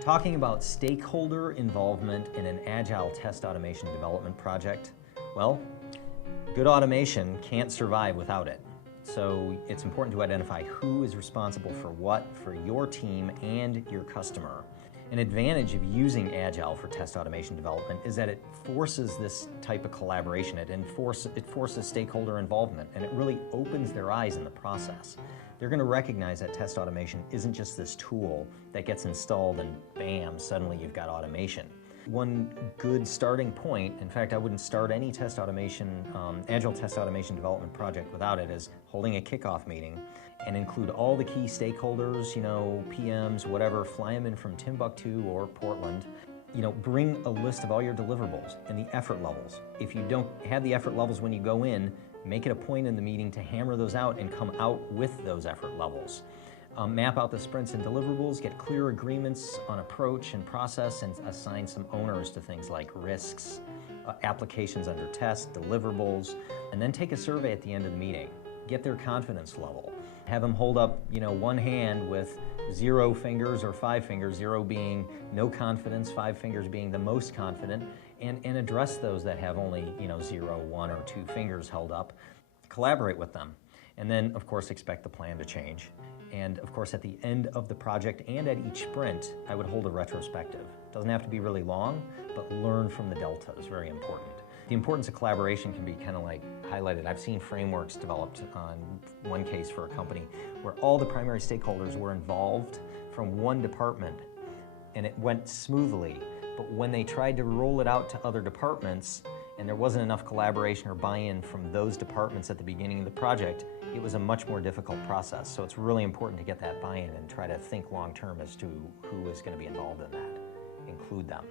Talking about stakeholder involvement in an Agile test automation development project, well, good automation can't survive without it. So it's important to identify who is responsible for what for your team and your customer. An advantage of using Agile for test automation development is that it forces this type of collaboration. It forces stakeholder involvement, and it really opens their eyes in the process. They're going to recognize that test automation isn't just this tool that gets installed and bam, suddenly you've got automation. One good starting point, in fact, I wouldn't start any test automation, Agile test automation development project without it, is holding a kickoff meeting and include all the key stakeholders, PMs, whatever, fly them in from Timbuktu or Portland. Bring a list of all your deliverables and the effort levels. If you don't have the effort levels when you go in, make it a point in the meeting to hammer those out and come out with those effort levels. Map out the sprints and deliverables, get clear agreements on approach and process, and assign some owners to things like risks, applications under test, deliverables, and then take a survey at the end of the meeting. Get their confidence level. Have them hold up, one hand with 0 fingers or 5 fingers, 0 being no confidence, 5 fingers being the most confident, and address those that have only, 0, 1, or 2 fingers held up. Collaborate with them. And then, of course, expect the plan to change. And, of course, at the end of the project and at each sprint, I would hold a retrospective. It doesn't have to be really long, but learn from the delta is very important. The importance of collaboration can be kind of like highlighted. I've seen frameworks developed on one case for a company where all the primary stakeholders were involved from one department, and it went smoothly. But when they tried to roll it out to other departments, and there wasn't enough collaboration or buy-in from those departments at the beginning of the project, it was a much more difficult process. So it's really important to get that buy-in and try to think long-term as to who is going to be involved in that. Include them.